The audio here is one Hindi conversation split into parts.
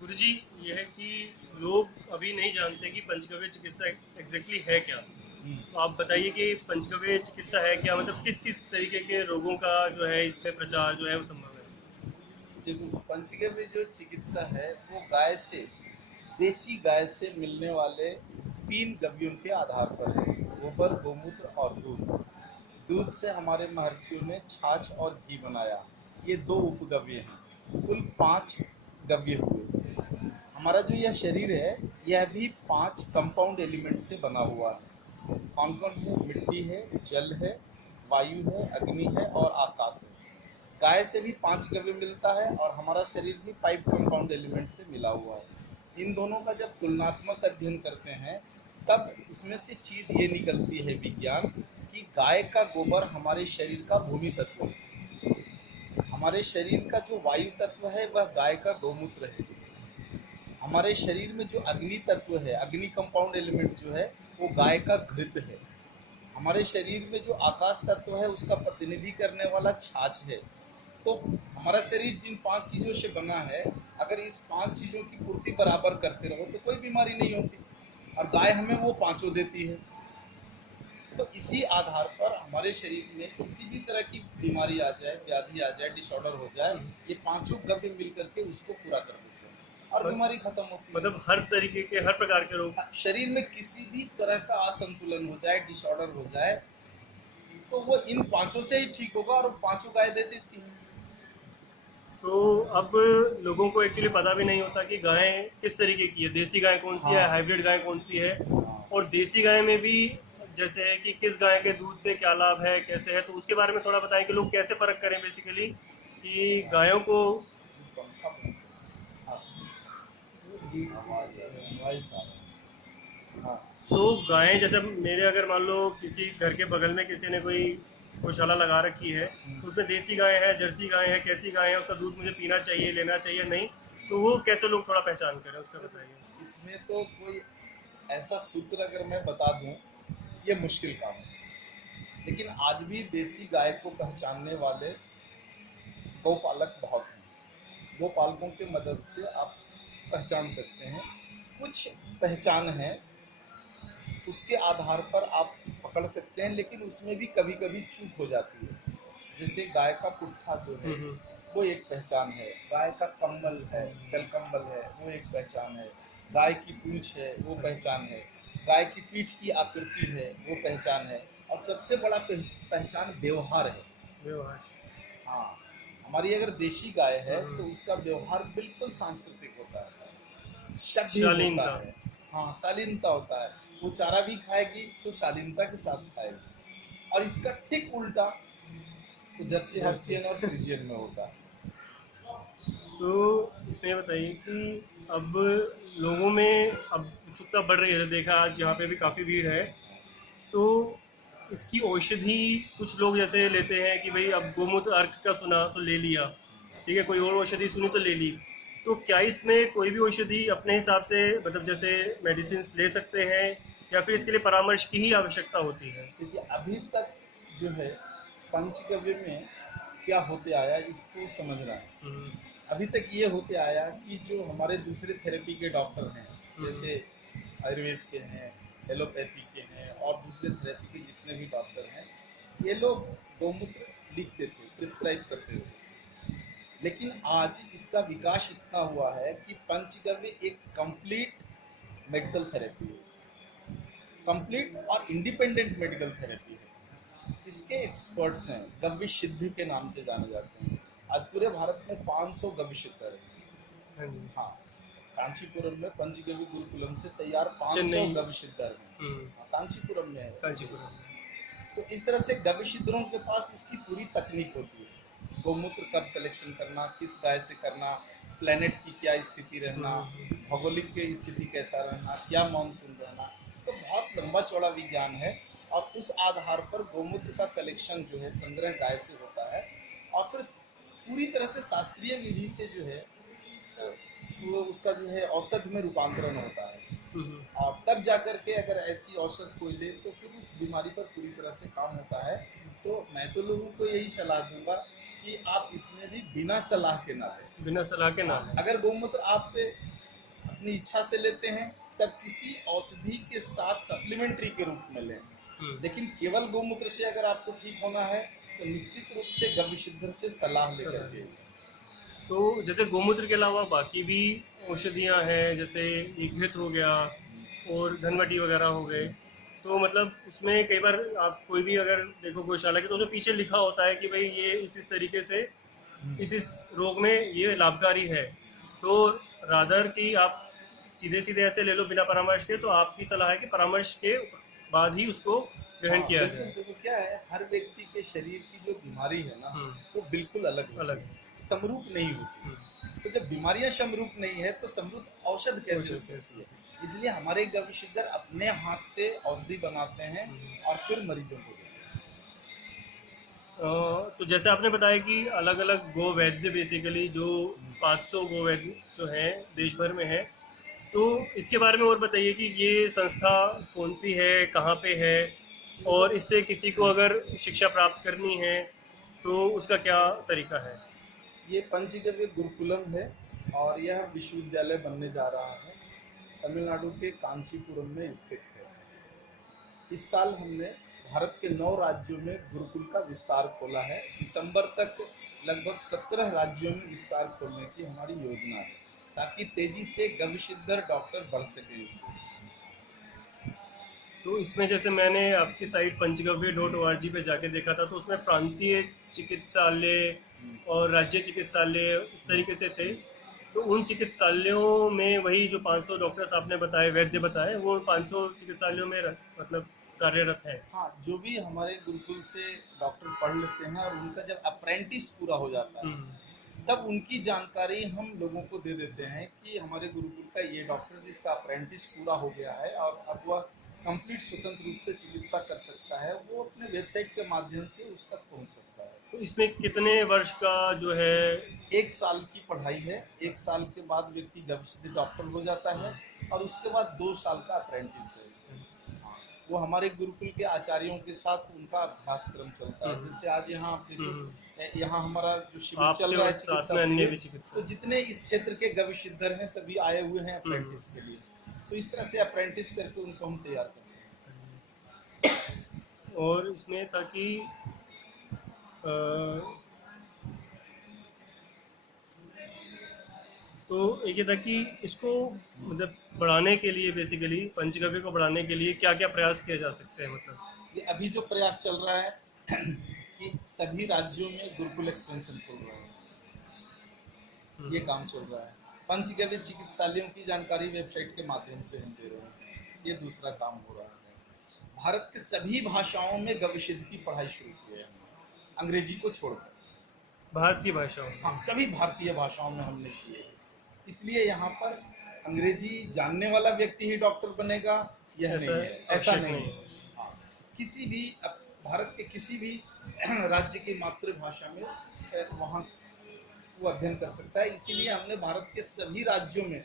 गुरुजी, ये है कि लोग अभी नहीं जानते कि पंचगव्य चिकित्सा एग्जैक्टली है क्या। हम्म। तो आप बताइए कि पंचगव्य चिकित्सा है क्या, मतलब किस किस तरीके के रोगों का जो है इसमें प्रचार जो है वो संभव है। देखो, पंचगव्य जो चिकित्सा है वो गाय से, देसी गाय से मिलने वाले 3 गव्यों के आधार पर है। गोबर, गोमूत्र और दूध। दूध से हमारे महर्षियों ने छाछ और घी बनाया। ये 2 उपगव्य हैं, कुल 5 गव्य हुए। हमारा जो यह शरीर है, यह भी 5 कंपाउंड एलिमेंट से बना हुआ है। कौन कौन है? मिट्टी है, जल है, वायु है, अग्नि है और आकाश है। गाय से भी 5 गव्य मिलता है और हमारा शरीर भी 5 कंपाउंड एलिमेंट से मिला हुआ है। इन दोनों का जब तुलनात्मक अध्ययन करते हैं, तब उसमें से चीज ये निकलती है विज्ञान, कि गाय का गोबर हमारे शरीर का भूमि तत्व है। हमारे शरीर का जो वायु तत्व है वह गाय का गौमूत्र है। हमारे शरीर में जो अग्नि तत्व है, अग्नि कंपाउंड एलिमेंट जो है, वो गाय का घृत है। हमारे शरीर में जो आकाश तत्व है उसका प्रतिनिधि करने वाला छाछ है। तो हमारा शरीर जिन 5 चीजों से बना है, अगर इस 5 चीजों की पूर्ति बराबर करते रहो तो कोई बीमारी नहीं होती, और गाय हमें वो पांचों देती है। तो इसी आधार पर हमारे शरीर में किसी भी तरह की बीमारी आ जाए, व्याधि आ जाए, डिसऑर्डर हो जाए, ये पांचों द्रव्य मिल करके उसको पूरा कर देते हैं और मत- बीमारी खत्म होती है। मतलब हर तरीके के, हर प्रकार के रोग। शरीर में किसी भी तरह का असंतुलन हो जाए, डिसऑर्डर हो जाए, तो वो इन पांचों से ही ठीक होगा और पांचों गाय दे देती है। तो अब लोगों को एक्चुअली पता भी नहीं होता कि गाय किस तरीके की है, देसी गाय कौन सी है, हाँ। हाइब्रिड गाय कौन सी है। हाँ। और देसी गाय में भी जैसे है कि किस गाय के दूध से क्या लाभ है, कैसे है, तो उसके बारे में थोड़ा बताएं कि लोग कैसे फर्क करें बेसिकली कि गायों को। पंखा बंद करो। हाँ। वॉइस आ रहा है। हाँ। तो गायें जैसे मेरे, अगर मान लो किसी घर के बगल में किसी ने कोई गौशाला लगा रखी है, तो उसमें देसी गाय है, जर्सी गाय है, कैसी गाय है, उसका दूध मुझे पीना चाहिए, लेना चाहिए, नहीं, तो वो कैसे लोग थोड़ा पहचान करें उसका देखो, बताइए। इसमें तो कोई ऐसा सूत्र अगर मैं बता दूं, ये मुश्किल काम है। लेकिन आज भी देसी गाय को पहचानने वाले गौपालक बहुत हैं। गौपालकों की मदद से आप पहचान सकते हैं। कुछ पहचान है, उसके आधार पर आप पकड़ सकते हैं, लेकिन उसमें भी कभी कभी चूक हो जाती है। जैसे गाय का पुट्ठा जो है, हम्म। वो एक पहचान है। गाय का कम्बल है, गलकम्बल है, वो एक पहचान है। गाय की पूंछ है, वो पहचान है। गाय की पीठ की आकृति है, वो पहचान है। और सबसे बड़ा पहचान व्यवहार है। व्यवहार। हाँ। हमारी अगर देशी गाय है तो हम्म। उसका व्यवहार बिल्कुल सांस्कृतिक होता है, सभ्य होता शालीनता। है। हाँ, शालीनता होता है। वो चारा भी खाएगी तो शालीनता के साथ खाएगी। और इसका ठीक उल्टा तो जर्सी जर्सी। हॉस्टियन और फ्रीजियन में होता है। तो इसमें ये बताइए कि अब लोगों में अब उत्सुकता बढ़ रही है, देखा आज यहाँ पे भी काफ़ी भीड़ है। तो इसकी औषधि कुछ लोग जैसे लेते हैं कि भाई अब गोमूत्र अर्क का सुना तो ले लिया, ठीक है, कोई और औषधि सुनी तो ले ली। तो क्या इसमें कोई भी औषधि अपने हिसाब से, मतलब जैसे मेडिसिन ले सकते हैं, या फिर इसके लिए परामर्श की ही आवश्यकता होती है। देखिए, अभी तक जो है पंचगव्य में क्या होते आया इसको समझना है। हम्म। अभी तक ये होते आया कि जो हमारे दूसरे थेरेपी के डॉक्टर हैं, हम्म। जैसे आयुर्वेद के हैं, एलोपैथी के हैं और दूसरे थेरेपी के जितने भी डॉक्टर हैं, ये लोग गौमूत्र लिखते थे, प्रिस्क्राइब करते थे। लेकिन आज इसका विकास इतना हुआ है कि पंचगव्य एक कंप्लीट मेडिकल थेरेपी है, कंप्लीट और इंडिपेंडेंट मेडिकल थेरेपी है। इसके एक्सपर्ट्स हैं, गव्य सिद्ध के नाम से जाने जाते हैं। आज पूरे भारत में 500 गव्य सिद्ध हैं। हाँ जी। हाँ। कांचीपुरम में पंचगव्य गुरुकुलम से तैयार 500 चेन्नई। गव्य सिद्धर हैं। हम्म। हाँ, कांचीपुरम में है। कांचीपुरम। तो इस तरह से गव्य सिद्धरों के पास इसकी पूरी तकनीक होती है। गोमूत्र कब कलेक्शन करना, किस गाय से करना, प्लेनेट की क्या स्थिति रहना, भौगोलिक की स्थिति कैसा रहना, क्या मानसून रहना, इसका बहुत लंबा चौड़ा विज्ञान है। और उस आधार पर गोमूत्र का कलेक्शन जो है संग्रह गाय से होता है। और फिर पूरी तरह से शास्त्रीय विधि से जो है, वो उसका जो है औषध में रूपांतरण होता है। हम्म। और तब जाकर के अगर ऐसी औषध कोई ले तो फिर उस बीमारी पर पूरी तरह से काम होता है। तो मैं तो लोगों को यही सलाह दूंगा कि आप इसमें भी बिना सलाह के ना लें। बिना सलाह के ना हाँ, लें। अगर गौमूत्र आप पे अपनी इच्छा से लेते हैं तब किसी औषधि के साथ सप्लीमेंट्री के रूप में लें। लेकिन केवल गौमूत्र से अगर आपको ठीक होना है तो निश्चित रूप से गविसिद्धर से सलाह लेकर के। तो जैसे गौमूत्र के अलावा बाकी भी औषधियाँ हैं, जैसे एक घृत हो गया और धनवटी वगैरह हो गए, तो मतलब उसमें कई बार आप कोई भी अगर देखो गौशाला के तो उसमें पीछे लिखा होता है कि भाई ये इस तरीके से इस रोग में ये लाभकारी है, तो रादर कि आप सीधे सीधे ऐसे ले लो बिना परामर्श के, तो आपकी सलाह है कि परामर्श के बाद ही उसको ग्रहण किया बिल्कुल। जाए। देखो क्या है, हर व्यक्ति के शरीर की जो बीमारी है ना वो बिल्कुल अलग अलग होती है, समरूप नहीं होती। तो जब बीमारियां समरूप नहीं है तो समरूप औषध कैसे हो सकती है? इसलिए हमारे गविसिद्धर अपने हाथ से औषधि बनाते हैं और फिर मरीजों को देते तो जैसे आपने बताया कि अलग अलग गो वैद्य बेसिकली जो 500 गो वैद्य जो हैं देश भर में है, तो इसके बारे में और बताइए कि ये संस्था कौन सी है, कहाँ पे है, और इससे किसी को अगर शिक्षा प्राप्त करनी है तो उसका क्या तरीका है? ये पंचगव्य गुरुकुलम है और यह विश्वविद्यालय बनने जा रहा है। तमिलनाडु के कांचीपुरम में स्थित है। इस साल हमने भारत के 9 राज्यों में गुरुकुल का विस्तार खोला है। दिसंबर तक लगभग 17 राज्यों में विस्तार खोलने की हमारी योजना है ताकि तेजी से गविसिद्धर डॉक्टर बढ़ सके इस देश में। तो इसमें जैसे मैंने आपकी साइट पंचगव्य.org पे जाके देखा था, तो उसमें प्रांतीय चिकित्सालय और राज्य चिकित्सालय इस तरीके से थे, तो उन चिकित्सालयों में वही जो 500 डॉक्टर्स आपने बताए, वैद्य बताए, वो 500 चिकित्सालयों में मतलब कार्यरत हैं। हाँ, जो भी हमारे गुरुकुल से डॉक्टर पढ़ लेते हैं और उनका जब अप्रेंटिस पूरा हो जाता है तब उनकी जानकारी हम लोगों को दे देते हैं कि हमारे गुरुकुल का ये डॉक्टर जिसका अप्रेंटिस पूरा हो गया है और अब वह कंप्लीट स्वतंत्र रूप से चिकित्सा कर सकता है, वो अपने वेबसाइट के माध्यम से उस तक पहुंच सकता है। तो इसमें कितने वर्ष का जो है? 1 साल की पढ़ाई है। 1 साल के बाद व्यक्ति गविसिद्धर डॉक्टर हो जाता है और उसके बाद 2 साल का अप्रेंटिस है। वो हमारे गुरुकुल के आचार्यों के साथ उनका अभ्यासक्रम चलता है। जैसे आज यहाँ आप देखो, यहाँ हमारा जो शिविर चल रहा है चिकित्सा शिविर, तो जितने इस क्षेत्र के गविसिद्धर हैं सभी आए हुए हैं अप्रेंटिस के लिए। तो इस तरह से अप्रेंटिस करके उनको हम तैयार करते हैं। और इसमें ताकि तो एक ये था कि इसको मतलब बढ़ाने के लिए, बेसिकली पंचगव्य को बढ़ाने के लिए क्या क्या प्रयास किए जा सकते हैं? मतलब ये अभी जो प्रयास चल रहा है कि सभी राज्यों में गुरुकुल एक्सपेंशन खोल रहे हैं, ये काम चल रहा है। पंचगव्य चिकित्सालयों की जानकारी वेबसाइट के माध्यम से हम दे रहे हैं, ये दूसरा काम हो रहा है। भारत के सभी भाषाओं में गविसिद्ध की पढ़ाई शुरू की है, अंग्रेजी को छोड़कर। भारतीय भाषाओं में? हाँ, सभी भारतीय भाषाओं में हमने की है। इसलिए यहाँ पर अंग्रेजी जानने वाला व्यक्ति ही डॉक्टर बनेगा यह नहीं है, ऐसा नहीं है। हाँ, किसी भी भारत के किसी भी राज्य की मातृभाषा में वहाँ वो अध्ययन कर सकता है। इसीलिए हमने भारत के सभी राज्यों में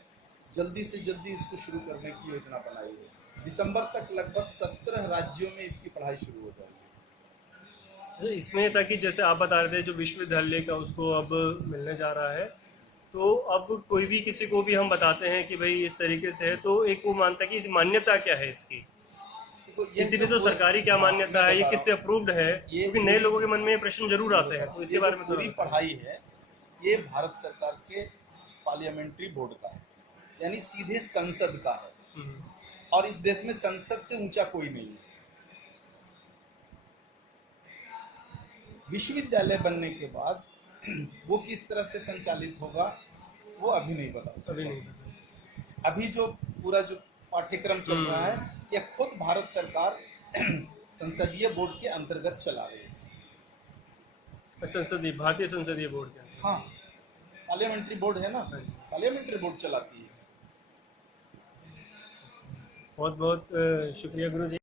जल्दी से जल्दी इसको शुरू करने की योजना बनाई है। दिसंबर तक लगभग 17 राज्यों में इसकी पढ़ाई शुरू हो जाएगी। इसमें था कि जैसे आप बता रहे थे जो विश्वविद्यालय का उसको अब मिलने जा रहा है, तो अब कोई भी किसी को भी हम बताते हैं कि भाई इस तरीके से है, तो एक वो मानता है कि इस मान्यता क्या है इसकी, इसीलिए तो सरकारी क्या मान्यता है, ये किससे अप्रूव्ड है, क्योंकि नए लोगों के मन में ये प्रश्न जरूर आते हैं, तो इसके बारे में पूरी पढ़ाई है ये भारत सरकार के पार्लियामेंट्री बोर्ड का है, यानी सीधे संसद का है। और इस देश में संसद से ऊंचा कोई नहीं है। विश्वविद्यालय बनने के बाद वो किस तरह से संचालित होगा वो अभी नहीं बता सकते। अभी जो पूरा जो पाठ्यक्रम चल रहा है यह खुद भारत सरकार संसदीय बोर्ड के अंतर्गत चला रही है। संसदीय, भारतीय संसदीय बोर्ड के? हाँ, पार्लियामेंट्री बोर्ड है ना, पार्लियामेंट्री बोर्ड चलाती है इसको। बहुत बहुत शुक्रिया गुरु जी।